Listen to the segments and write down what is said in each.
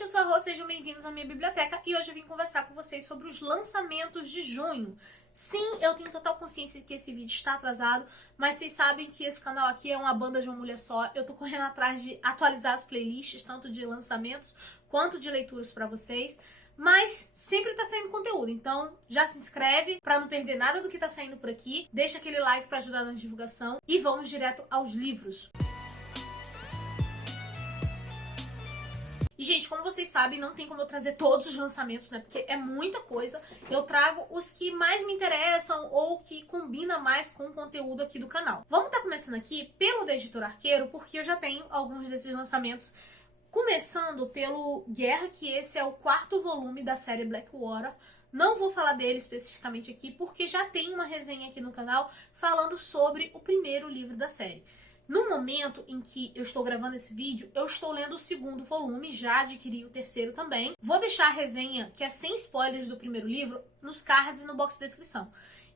gente, eu sou a Rô, sejam bem-vindos à minha biblioteca e hoje eu vim conversar com vocês sobre os lançamentos de junho. Sim, eu tenho total consciência de que esse vídeo está atrasado, mas vocês sabem que esse canal aqui é uma banda de uma mulher só. Eu tô correndo atrás de atualizar as playlists, tanto de lançamentos quanto de leituras pra vocês. Mas sempre tá saindo conteúdo, então já se inscreve pra não perder nada do que tá saindo por aqui. Deixa aquele like pra ajudar na divulgação e vamos direto aos livros. E, gente, como vocês sabem, não tem como eu trazer todos os lançamentos, né? Porque é muita coisa. Eu trago os que mais me interessam ou que combina mais com o conteúdo aqui do canal. Vamos estar começando aqui pelo da Editora Arqueiro, porque eu já tenho alguns desses lançamentos. Começando pelo Guerra, que esse é o 4º volume da série Blackwater. Não vou falar dele especificamente aqui, porque já tem uma resenha aqui no canal falando sobre o primeiro livro da série. No momento em que eu estou gravando esse vídeo, eu estou lendo o 2º volume, já adquiri o 3º também. Vou deixar a resenha, que é sem spoilers do primeiro livro, nos cards e no box de descrição.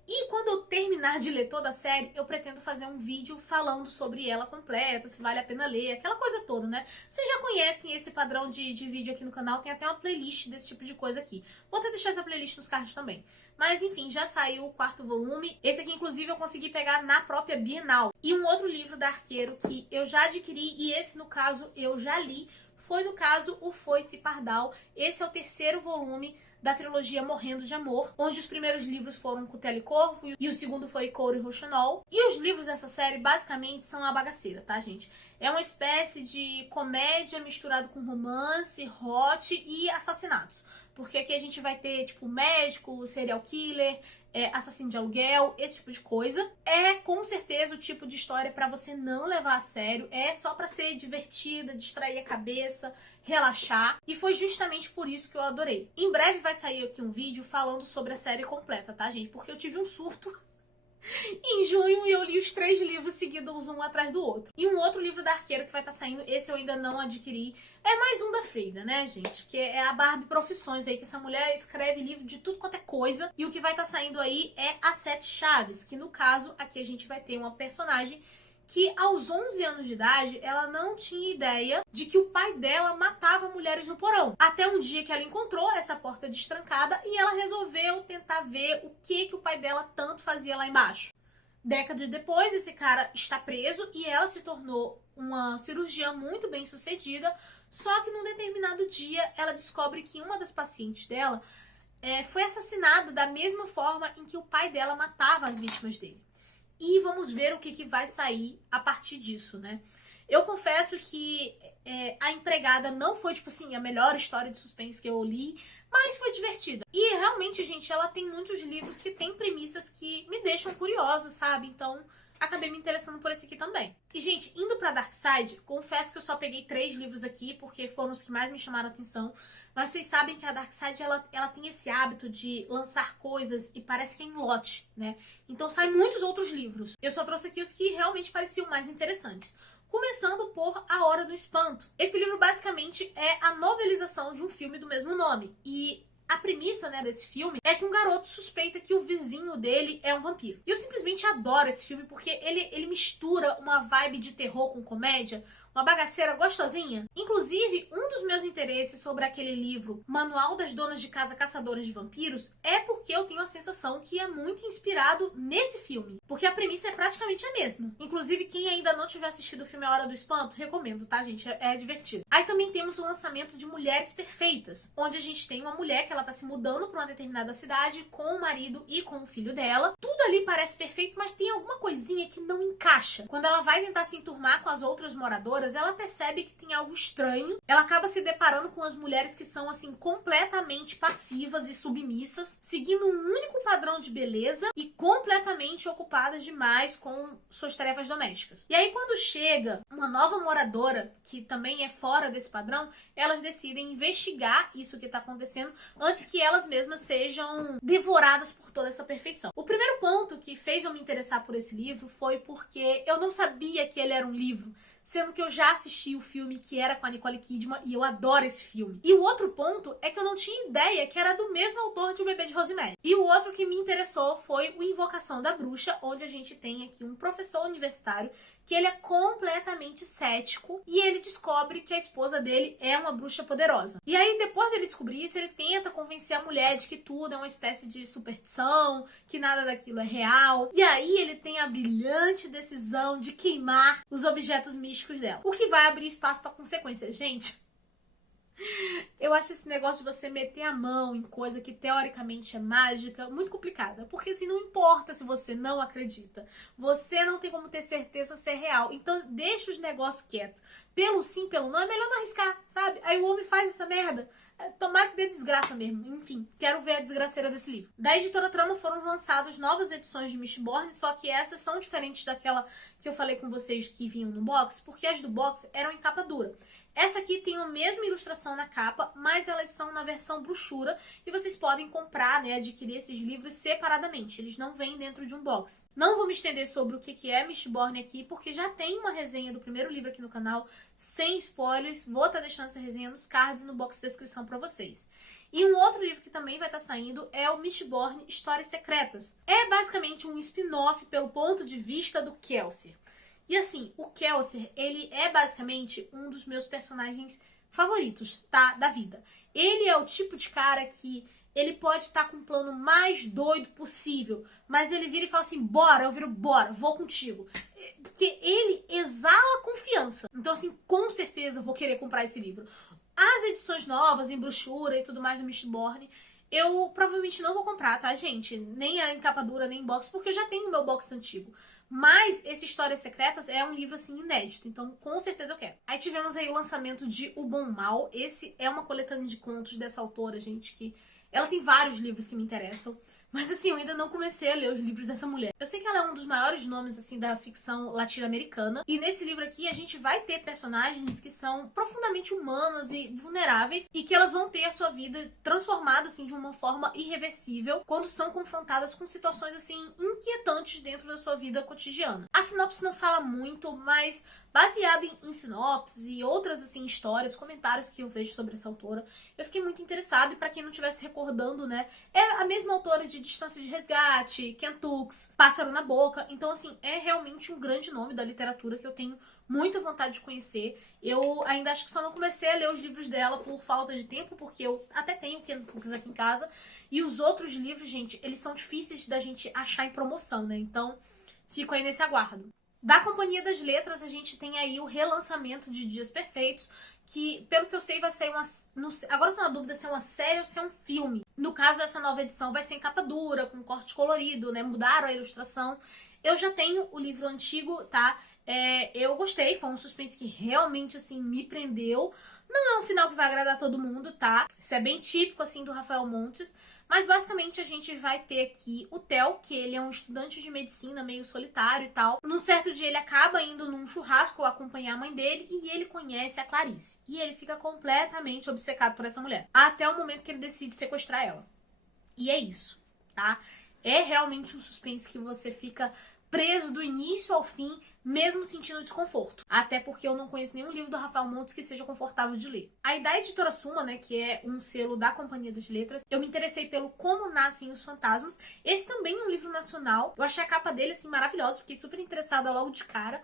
E quando eu terminar de ler toda a série, eu pretendo fazer um vídeo falando sobre ela completa, se vale a pena ler, aquela coisa toda, né? Vocês já conhecem esse padrão de vídeo aqui no canal, tem até uma playlist desse tipo de coisa aqui. Vou até deixar essa playlist nos cards também. Mas enfim, já saiu o 4º volume. Esse aqui, inclusive, eu consegui pegar na própria Bienal. E um outro livro da Arqueiro que eu já adquiri, e esse, no caso, eu já li, foi, no caso, o Foice Pardal. Esse é o 3º volume da trilogia Morrendo de Amor, onde os primeiros livros foram Cutelo e Corvo e o segundo foi Couro e Rouxinol. E os livros dessa série, basicamente, são a bagaceira, tá, gente? É uma espécie de comédia misturado com romance, hot e assassinatos. Porque aqui a gente vai ter, tipo, médico, serial killer, assassino de aluguel, esse tipo de coisa. É, com certeza, o tipo de história pra você não levar a sério. É só pra ser divertida, distrair a cabeça, relaxar. E foi justamente por isso que eu adorei. Em breve vai sair aqui um vídeo falando sobre a série completa, tá, gente? Porque eu tive um surto em junho e eu li os 3 livros seguidos um atrás do outro. E um outro livro da Arqueira que vai estar saindo, esse eu ainda não adquiri, é mais um da Freida, né, gente? Porque é a Barbie Profissões aí, que essa mulher escreve livro de tudo quanto é coisa. E o que vai estar saindo aí é As 7 Chaves, que no caso, aqui a gente vai ter uma personagem que aos 11 anos de idade, ela não tinha ideia de que o pai dela matava mulheres no porão. Até um dia que ela encontrou essa porta destrancada e ela resolveu tentar ver o que o pai dela tanto fazia lá embaixo. Décadas depois, esse cara está preso e ela se tornou uma cirurgiã muito bem sucedida, só que num determinado dia ela descobre que uma das pacientes dela foi assassinada da mesma forma em que o pai dela matava as vítimas dele. E vamos ver o que vai sair a partir disso, né? Eu confesso que a empregada não foi, tipo assim, a melhor história de suspense que eu li, mas foi divertida. E realmente, gente, ela tem muitos livros que tem premissas que me deixam curiosa, sabe? Então, acabei me interessando por esse aqui também. E, gente, indo pra Darkside, confesso que eu só peguei 3 livros aqui, porque foram os que mais me chamaram a atenção. Mas vocês sabem que a Darkside, ela tem esse hábito de lançar coisas e parece que é em lote, né? Então saem muitos outros livros. Eu só trouxe aqui os que realmente pareciam mais interessantes. Começando por A Hora do Espanto. Esse livro, basicamente, é a novelização de um filme do mesmo nome. E a premissa, né, desse filme é que um garoto suspeita que o vizinho dele é um vampiro. E eu simplesmente adoro esse filme porque ele mistura uma vibe de terror com comédia, uma bagaceira gostosinha. Inclusive, um dos meus interesses sobre aquele livro, Manual das Donas de Casa Caçadoras de Vampiros, é porque eu tenho a sensação que é muito inspirado nesse filme. Porque a premissa é praticamente a mesma. Inclusive, quem ainda não tiver assistido o filme A Hora do Espanto, recomendo, tá, gente? É divertido. Aí também temos o lançamento de Mulheres Perfeitas, onde a gente tem uma mulher que ela tá se mudando pra uma determinada cidade com o marido e com o filho dela. Tudo ali parece perfeito, mas tem alguma coisinha que não encaixa. Quando ela vai tentar se enturmar com as outras moradoras, ela percebe que tem algo estranho. Ela acaba se deparando com as mulheres que são, assim, completamente passivas e submissas, seguindo um único padrão de beleza e completamente ocupadas demais com suas tarefas domésticas. E aí, quando chega uma nova moradora, que também é fora desse padrão, elas decidem investigar isso que tá acontecendo antes que elas mesmas sejam devoradas por toda essa perfeição. O primeiro ponto que fez eu me interessar por esse livro foi porque eu não sabia que ele era um livro, sendo que eu já assisti o filme que era com a Nicole Kidman e eu adoro esse filme. E o outro ponto é que eu não tinha ideia que era do mesmo autor de O Bebê de Rosemary. E o outro que me interessou foi o Invocação da Bruxa, onde a gente tem aqui um professor universitário que ele é completamente cético e ele descobre que a esposa dele é uma bruxa poderosa. E aí, depois dele descobrir isso, ele tenta convencer a mulher de que tudo é uma espécie de superstição, que nada daquilo é real. E aí ele tem a brilhante decisão de queimar os objetos místicos dela, o que vai abrir espaço para consequências. Gente, eu acho esse negócio de você meter a mão em coisa que teoricamente é mágica muito complicada. Porque assim, não importa se você não acredita. Você não tem como ter certeza se é real. Então deixa os negócios quietos. Pelo sim, pelo não, é melhor não arriscar, sabe? Aí o homem faz essa merda. Tomara que dê desgraça mesmo. Enfim, quero ver a desgraceira desse livro. Da editora Trama foram lançadas novas edições de Mistborn, só que essas são diferentes daquela que eu falei com vocês que vinham no box, porque as do box eram em capa dura. Essa aqui tem a mesma ilustração na capa, mas elas são na versão brochura e vocês podem comprar, né, adquirir esses livros separadamente. Eles não vêm dentro de um box. Não vou me estender sobre o que é Mistborn aqui, porque já tem uma resenha do primeiro livro aqui no canal, sem spoilers. Vou estar deixando essa resenha nos cards e no box de descrição para vocês. E um outro livro que também vai estar saindo é o Mistborn Histórias Secretas. É basicamente um spin-off pelo ponto de vista do Kelsier. E assim, o Kelsier, ele é basicamente um dos meus personagens favoritos, tá? Da vida. Ele é o tipo de cara que ele pode estar com o plano mais doido possível, mas ele vira e fala assim, bora, eu viro, bora, vou contigo. Porque ele exala confiança. Então assim, com certeza eu vou querer comprar esse livro. As edições novas, em brochura e tudo mais do Mistborn, eu provavelmente não vou comprar, tá, gente? Nem a em capa dura, nem em box, porque eu já tenho o meu box antigo. Mas esse Histórias Secretas é um livro, assim, inédito. Então, com certeza eu quero. Aí tivemos aí o lançamento de O Bom Mal. Esse é uma coletânea de contos dessa autora, gente, que... ela tem vários livros que me interessam. Mas, assim, eu ainda não comecei a ler os livros dessa mulher. Eu sei que ela é um dos maiores nomes, assim, da ficção latino-americana. E nesse livro aqui, a gente vai ter personagens que são profundamente humanas e vulneráveis. E que elas vão ter a sua vida transformada, assim, de uma forma irreversível. Quando são confrontadas com situações, assim, inquietantes dentro da sua vida cotidiana. A sinopse não fala muito, mas... baseado em sinopses e outras, assim, histórias, comentários que eu vejo sobre essa autora, eu fiquei muito interessada. E pra quem não estivesse recordando, né, é a mesma autora de Distância de Resgate, Kentux, Pássaro na Boca. Então, assim, é realmente um grande nome da literatura que eu tenho muita vontade de conhecer. Eu ainda acho que só não comecei a ler os livros dela por falta de tempo, porque eu até tenho Kentux aqui em casa. E os outros livros, gente, eles são difíceis da gente achar em promoção, né? Então, fico aí nesse aguardo. Da Companhia das Letras, a gente tem aí o relançamento de Dias Perfeitos, que, pelo que eu sei, vai ser uma... agora eu tô na dúvida se é uma série ou se é um filme. No caso, essa nova edição vai ser em capa dura, com corte colorido, né? Mudaram a ilustração. Eu já tenho o livro antigo, tá? Eu gostei, foi um suspense que realmente, assim, me prendeu. Não é um final que vai agradar todo mundo, tá? Isso é bem típico, assim, do Rafael Montes. Mas, basicamente, a gente vai ter aqui o Theo, que ele é um estudante de medicina, meio solitário e tal. Num certo dia, ele acaba indo num churrasco acompanhar a mãe dele e ele conhece a Clarice. E ele fica completamente obcecado por essa mulher. Até o momento que ele decide sequestrar ela. E é isso, tá? É realmente um suspense que você fica preso do início ao fim, mesmo sentindo desconforto. Até porque eu não conheço nenhum livro do Rafael Montes que seja confortável de ler. Aí da editora Suma, né, que é um selo da Companhia das Letras, eu me interessei pelo Como Nascem os Fantasmas. Esse também é um livro nacional. Eu achei a capa dele, assim, maravilhosa. Fiquei super interessada logo de cara.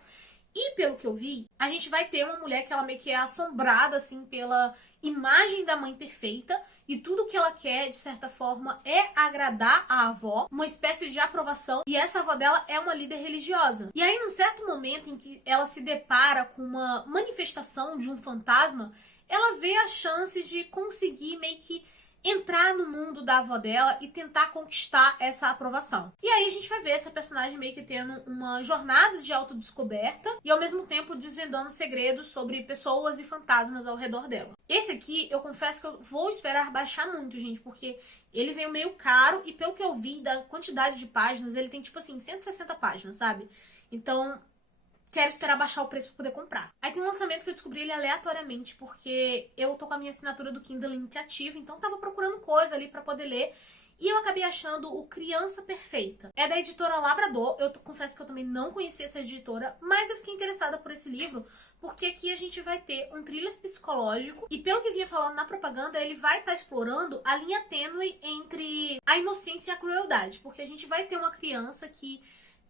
E pelo que eu vi, a gente vai ter uma mulher que ela meio que é assombrada, assim, pela imagem da mãe perfeita. E tudo que ela quer, de certa forma, é agradar a avó, uma espécie de aprovação. E essa avó dela é uma líder religiosa. E aí, num certo momento em que ela se depara com uma manifestação de um fantasma, ela vê a chance de conseguir meio que entrar no mundo da avó dela e tentar conquistar essa aprovação. E aí a gente vai ver essa personagem meio que tendo uma jornada de autodescoberta e ao mesmo tempo desvendando segredos sobre pessoas e fantasmas ao redor dela. Esse aqui, eu confesso que eu vou esperar baixar muito, gente, porque ele veio meio caro e pelo que eu vi da quantidade de páginas, ele tem tipo assim 160 páginas, sabe? Então... quero esperar baixar o preço pra poder comprar. Aí tem um lançamento que eu descobri ele aleatoriamente, porque eu tô com a minha assinatura do Kindle Link ativa, então tava procurando coisa ali pra poder ler. E eu acabei achando o Criança Perfeita. É da editora Labrador. Eu confesso que eu também não conhecia essa editora, mas eu fiquei interessada por esse livro, porque aqui a gente vai ter um thriller psicológico. E pelo que vinha falando na propaganda, ele vai estar explorando a linha tênue entre a inocência e a crueldade. Porque a gente vai ter uma criança que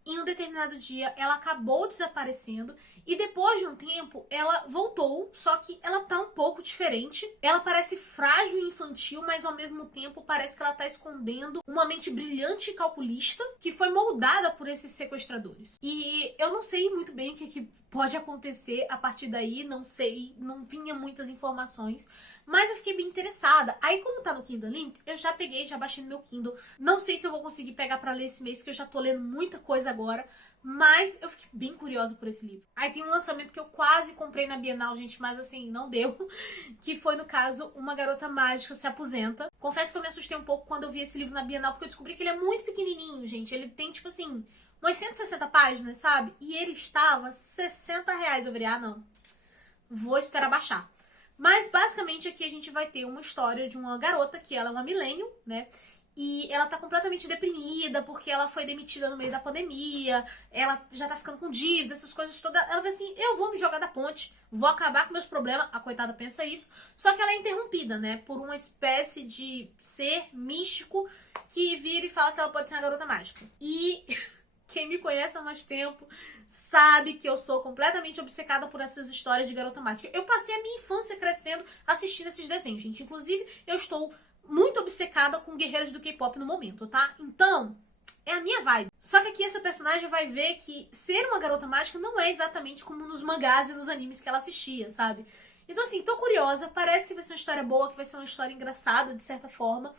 em um determinado dia ela acabou desaparecendo e depois de um tempo ela voltou, só que ela tá um pouco diferente. Ela parece frágil e infantil, mas ao mesmo tempo parece que ela tá escondendo uma mente brilhante e calculista que foi moldada por esses sequestradores. E eu não sei muito bem o que pode acontecer a partir daí, não sei, não vinha muitas informações, mas eu fiquei bem interessada. Aí, como tá no Kindle Unlimited, eu já peguei, já baixei no meu Kindle. Não sei se eu vou conseguir pegar pra ler esse mês, porque eu já tô lendo muita coisa agora, mas eu fiquei bem curiosa por esse livro. Aí tem um lançamento que eu quase comprei na Bienal, gente, mas assim, não deu, que foi, no caso, Uma Garota Mágica Se Aposenta. Confesso que eu me assustei um pouco quando eu vi esse livro na Bienal, porque eu descobri que ele é muito pequenininho, gente. Ele tem, tipo assim, umas 160 páginas, sabe? E ele estava R$60. Eu falei, ah, não, vou esperar baixar. Mas, basicamente, aqui a gente vai ter uma história de uma garota, que ela é uma millennial, né? E ela tá completamente deprimida, porque ela foi demitida no meio da pandemia, ela já tá ficando com dívida, essas coisas todas. Ela vai assim, eu vou me jogar da ponte, vou acabar com meus problemas. A coitada pensa isso. Só que ela é interrompida, né? Por uma espécie de ser místico que vira e fala que ela pode ser uma garota mágica. E... quem me conhece há mais tempo sabe que eu sou completamente obcecada por essas histórias de garota mágica. Eu passei a minha infância crescendo assistindo esses desenhos, gente. Inclusive, eu estou muito obcecada com guerreiras do K-pop no momento, tá? Então, é a minha vibe. Só que aqui essa personagem vai ver que ser uma garota mágica não é exatamente como nos mangás e nos animes que ela assistia, sabe? Então, assim, tô curiosa. Parece que vai ser uma história boa, que vai ser uma história engraçada, de certa forma.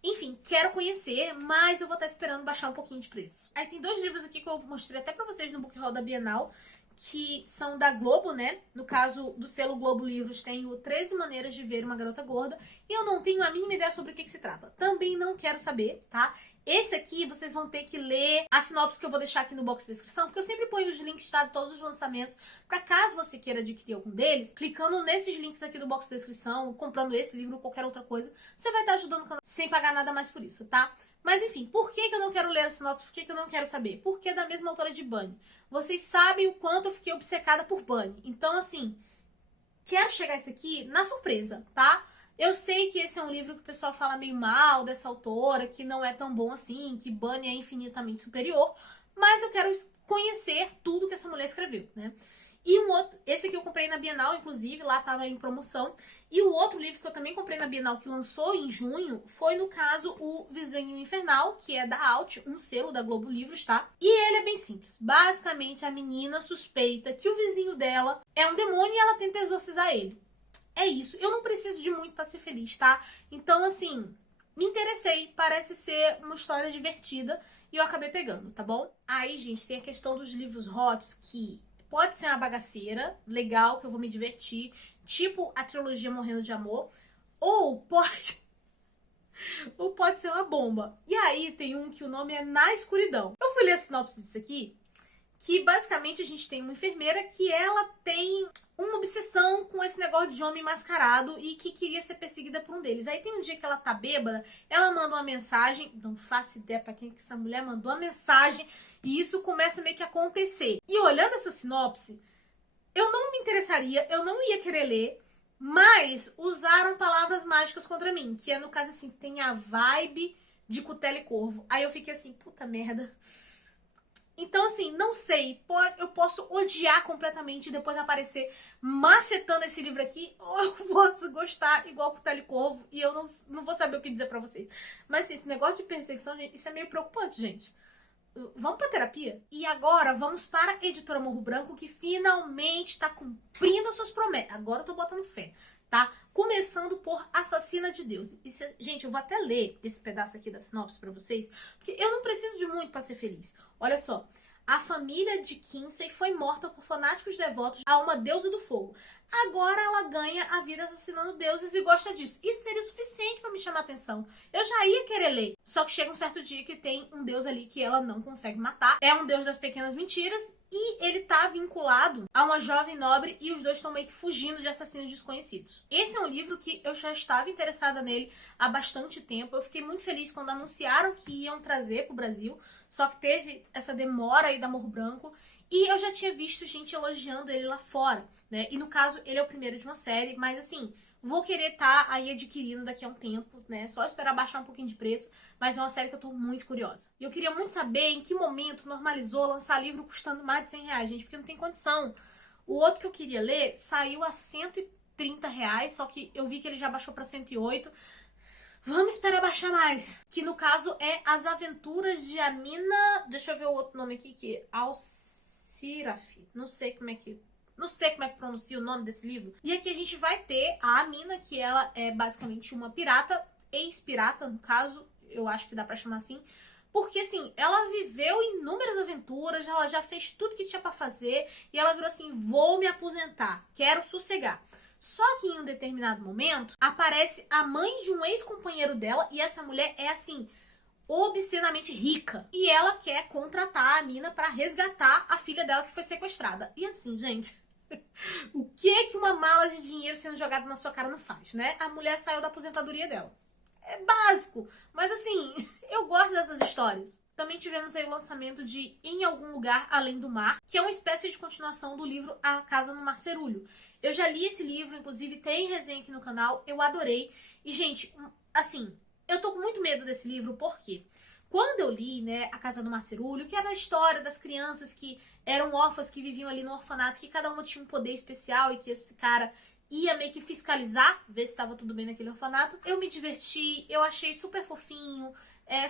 Enfim, quero conhecer, mas eu vou estar esperando baixar um pouquinho de preço. Aí tem 2 livros aqui que eu mostrei até pra vocês no Book Haul da Bienal, que são da Globo, né? No caso do selo Globo Livros, tem o 13 Maneiras de Ver uma Garota Gorda. E eu não tenho a mínima ideia sobre o que se trata. Também não quero saber, tá? Esse aqui vocês vão ter que ler a sinopse que eu vou deixar aqui no box de descrição, porque eu sempre ponho os links, tá, de todos os lançamentos, pra caso você queira adquirir algum deles, clicando nesses links aqui do box de descrição, comprando esse livro ou qualquer outra coisa, você vai estar ajudando o canal sem pagar nada mais por isso, tá? Mas enfim, por que eu não quero ler a sinopse? Por que eu não quero saber? Porque é da mesma autora de Bunny. Vocês sabem o quanto eu fiquei obcecada por Bunny. Então, assim, quero chegar isso aqui na surpresa, tá? Eu sei que esse é um livro que o pessoal fala meio mal dessa autora, que não é tão bom assim, que Bunny é infinitamente superior, mas eu quero conhecer tudo que essa mulher escreveu, né? E um outro, esse aqui eu comprei na Bienal, inclusive, lá tava em promoção. E o outro livro que eu também comprei na Bienal, que lançou em junho, foi, no caso, O Vizinho Infernal, que é da Alt, um selo da Globo Livros, tá? E ele é bem simples. Basicamente, a menina suspeita que o vizinho dela é um demônio e ela tenta exorcizar ele. É isso. Eu não preciso de muito pra ser feliz, tá? Então, assim, me interessei. Parece ser uma história divertida e eu acabei pegando, tá bom? Aí, gente, tem a questão dos livros hots, que pode ser uma bagaceira, legal, que eu vou me divertir, tipo a trilogia Morrendo de Amor, ou pode ser uma bomba. E aí tem um que o nome é Na Escuridão. Eu fui ler a sinopse disso aqui, que basicamente a gente tem uma enfermeira que ela tem uma obsessão com esse negócio de homem mascarado e que queria ser perseguida por um deles. Aí tem um dia que ela tá bêbada, ela manda uma mensagem, não faço ideia pra quem que essa mulher mandou uma mensagem, e isso começa meio que a acontecer. E olhando essa sinopse, eu não me interessaria, eu não ia querer ler, mas usaram palavras mágicas contra mim, que é, no caso, assim, tem a vibe de Cutela e Corvo. Aí eu fiquei assim, puta merda. Então, assim, não sei, eu posso odiar completamente e depois aparecer macetando esse livro aqui, ou eu posso gostar igual Cutela e Corvo e eu não vou saber o que dizer pra vocês. Mas, assim, esse negócio de perseguição, gente, isso é meio preocupante, gente. Vamos pra terapia? E agora vamos para a Editora Morro Branco, que finalmente tá cumprindo as suas promessas. Agora eu tô botando fé, tá? Começando por Assassina de Deus. E gente, eu vou até ler esse pedaço aqui da sinopse pra vocês, porque eu não preciso de muito pra ser feliz. Olha só. A família de Kinsey foi morta por fanáticos devotos a uma deusa do fogo. Agora ela ganha a vida assassinando deuses e gosta disso. Isso seria o suficiente pra me chamar a atenção. Eu já ia querer ler. Só que chega um certo dia que tem um deus ali que ela não consegue matar. É um deus das pequenas mentiras. E ele tá vinculado a uma jovem nobre e os dois estão meio que fugindo de assassinos desconhecidos. Esse é um livro que eu já estava interessada nele há bastante tempo. Eu fiquei muito feliz quando anunciaram que iam trazer pro Brasil. Só que teve essa demora aí da Morro Branco. E eu já tinha visto gente elogiando ele lá fora, né? E no caso, ele é o primeiro de uma série, mas assim, Vou querer estar aí adquirindo daqui a um tempo, né? Só esperar baixar um pouquinho de preço, mas é uma série que eu tô muito curiosa. E eu queria muito saber em que momento normalizou lançar livro custando mais de 100 reais, gente, porque não tem condição. O outro que eu queria ler saiu a 130 reais, só que eu vi que ele já baixou pra 108. Vamos esperar baixar mais. Que no caso é As Aventuras de Amina... Deixa eu ver o outro nome aqui, que é Al-Siraf. Não sei como é que pronuncia o nome desse livro. E aqui a gente vai ter a Amina, que ela é basicamente uma pirata, ex-pirata, no caso, eu acho que dá pra chamar assim. Porque, assim, ela viveu inúmeras aventuras, ela já fez tudo que tinha pra fazer, e ela virou assim, vou me aposentar, quero sossegar. Só que em um determinado momento, aparece a mãe de um ex-companheiro dela, e essa mulher é, assim, obscenamente rica. E ela quer contratar a Amina pra resgatar a filha dela que foi sequestrada. E assim, gente... O que uma mala de dinheiro sendo jogada na sua cara não faz, né? A mulher saiu da aposentadoria dela. É básico, mas assim, eu gosto dessas histórias. Também tivemos aí o lançamento de Em Algum Lugar Além do Mar, que é uma espécie de continuação do livro A Casa no Mar Cerúleo. Eu já li esse livro, inclusive tem resenha aqui no canal, eu adorei. E, gente, assim, eu tô com muito medo desse livro, por quê? Quando eu li, né, A Casa do Mar Cerúleo, que era a história das crianças que eram órfãs, que viviam ali no orfanato, que cada uma tinha um poder especial e que esse cara ia meio que fiscalizar, ver se estava tudo bem naquele orfanato, eu me diverti, eu achei super fofinho,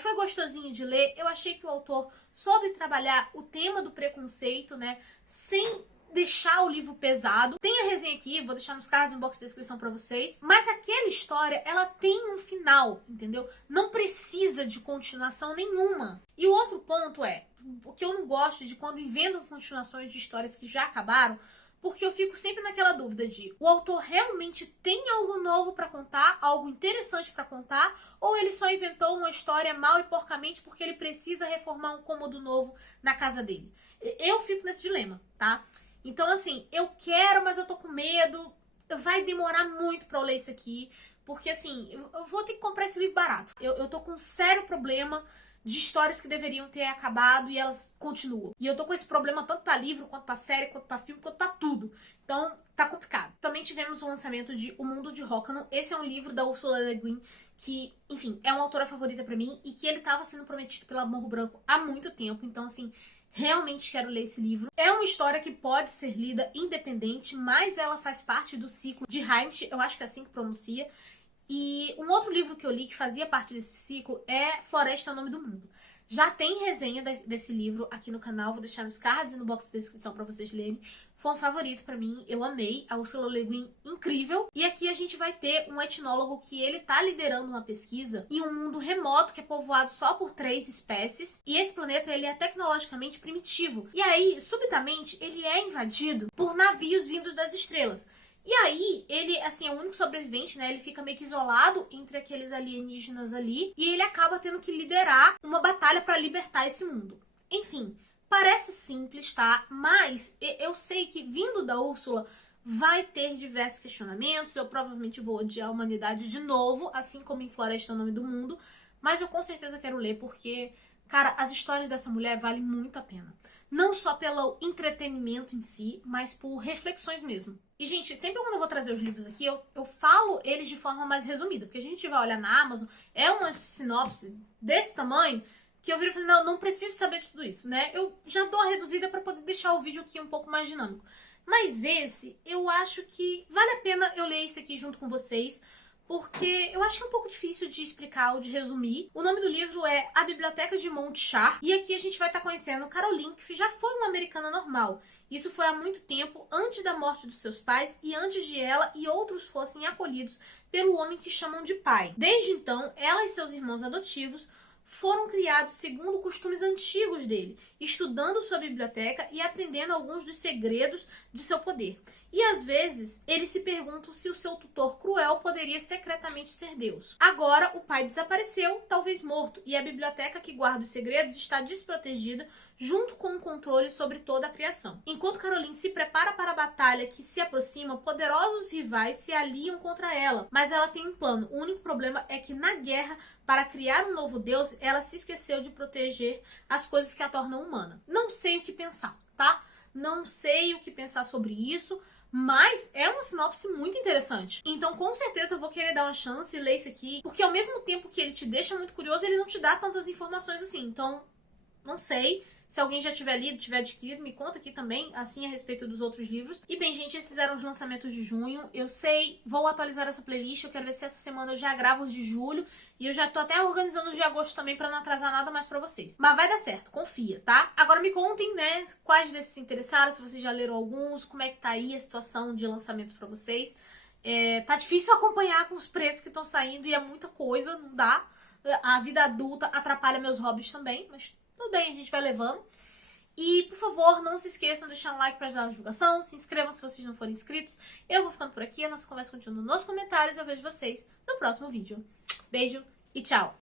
foi gostosinho de ler, eu achei que o autor soube trabalhar o tema do preconceito, né, sem deixar o livro pesado. Tem a resenha aqui, vou deixar nos cards no box de descrição pra vocês. Mas aquela história, ela tem um final, entendeu? Não precisa de continuação nenhuma. E o outro ponto é, o que eu não gosto de quando inventam continuações de histórias que já acabaram, porque eu fico sempre naquela dúvida de o autor realmente tem algo novo pra contar, algo interessante pra contar, ou ele só inventou uma história mal e porcamente porque ele precisa reformar um cômodo novo na casa dele. Eu fico nesse dilema, tá? Então, assim, eu quero, mas eu tô com medo. Vai demorar muito pra eu ler isso aqui. Porque, assim, eu vou ter que comprar esse livro barato. Eu tô com um sério problema de histórias que deveriam ter acabado e elas continuam. E eu tô com esse problema tanto pra livro, quanto pra série, quanto pra filme, quanto pra tudo. Então, tá complicado. Também tivemos o lançamento de O Mundo de Rócano. Esse é um livro da Ursula Le Guin, que, enfim, é uma autora favorita pra mim e que ele tava sendo prometido pela Morro Branco há muito tempo. Então, assim... Realmente quero ler esse livro. É uma história que pode ser lida independente, mas ela faz parte do ciclo de Heinz, eu acho que é assim que pronuncia. E um outro livro que eu li que fazia parte desse ciclo é Floresta é o Nome do Mundo. Já tem resenha desse livro aqui no canal, vou deixar nos cards e no box de descrição pra vocês lerem. Foi um favorito pra mim, eu amei, a Ursula Le Guin incrível. E aqui a gente vai ter um etnólogo que ele tá liderando uma pesquisa em um mundo remoto que é povoado só por 3 espécies. E esse planeta, ele é tecnologicamente primitivo. E aí, subitamente, ele é invadido por navios vindos das estrelas. E aí, ele, assim, é o único sobrevivente, né? Ele fica meio que isolado entre aqueles alienígenas ali. E ele acaba tendo que liderar uma batalha pra libertar esse mundo. Enfim, parece simples, tá? Mas eu sei que, vindo da Úrsula, vai ter diversos questionamentos. Eu provavelmente vou odiar a humanidade de novo, assim como em Floresta é o Nome do Mundo. Mas eu com certeza quero ler, porque, cara, as histórias dessa mulher valem muito a pena. Não só pelo entretenimento em si, mas por reflexões mesmo. E, gente, sempre quando eu vou trazer os livros aqui, eu falo eles de forma mais resumida. Porque a gente vai olhar na Amazon, é uma sinopse desse tamanho, que eu viro e falo, não preciso saber de tudo isso, né? Eu já dou a reduzida pra poder deixar o vídeo aqui um pouco mais dinâmico. Mas esse, eu acho que vale a pena eu ler esse aqui junto com vocês, porque eu acho que é um pouco difícil de explicar ou de resumir. O nome do livro é A Biblioteca de Monte Char, e aqui a gente vai estar conhecendo Caroline, que já foi uma americana normal. Isso foi há muito tempo, antes da morte dos seus pais e antes de ela e outros fossem acolhidos pelo homem que chamam de pai. Desde então, ela e seus irmãos adotivos foram criados segundo costumes antigos dele, estudando sua biblioteca e aprendendo alguns dos segredos de seu poder. E às vezes, eles se perguntam se o seu tutor cruel poderia secretamente ser Deus. Agora, o pai desapareceu, talvez morto, e a biblioteca que guarda os segredos está desprotegida, junto com o controle sobre toda a criação. Enquanto Caroline se prepara para a batalha que se aproxima, poderosos rivais se aliam contra ela. Mas ela tem um plano. O único problema é que na guerra, para criar um novo Deus, ela se esqueceu de proteger as coisas que a tornam humana. Não sei o que pensar, tá? Não sei o que pensar sobre isso, Mas é uma sinopse muito interessante. Então, com certeza, eu vou querer dar uma chance e ler isso aqui. Porque ao mesmo tempo que ele te deixa muito curioso, ele não te dá tantas informações assim. Então, não sei. Se alguém já tiver lido, tiver adquirido, me conta aqui também, assim, a respeito dos outros livros. E bem, gente, esses eram os lançamentos de junho. Eu sei, vou atualizar essa playlist. Eu quero ver se essa semana eu já gravo os de julho. E eu já tô até organizando os de agosto também pra não atrasar nada mais pra vocês. Mas vai dar certo, confia, tá? Agora me contem, né, quais desses se interessaram, se vocês já leram alguns, como é que tá aí a situação de lançamentos pra vocês. Tá difícil acompanhar com os preços que estão saindo e é muita coisa, não dá. A vida adulta atrapalha meus hobbies também, mas tudo bem, a gente vai levando. E, por favor, não se esqueçam de deixar um like para ajudar na divulgação. Se inscrevam se vocês não forem inscritos. Eu vou ficando por aqui. A nossa conversa continua nos comentários. Eu vejo vocês no próximo vídeo. Beijo e tchau!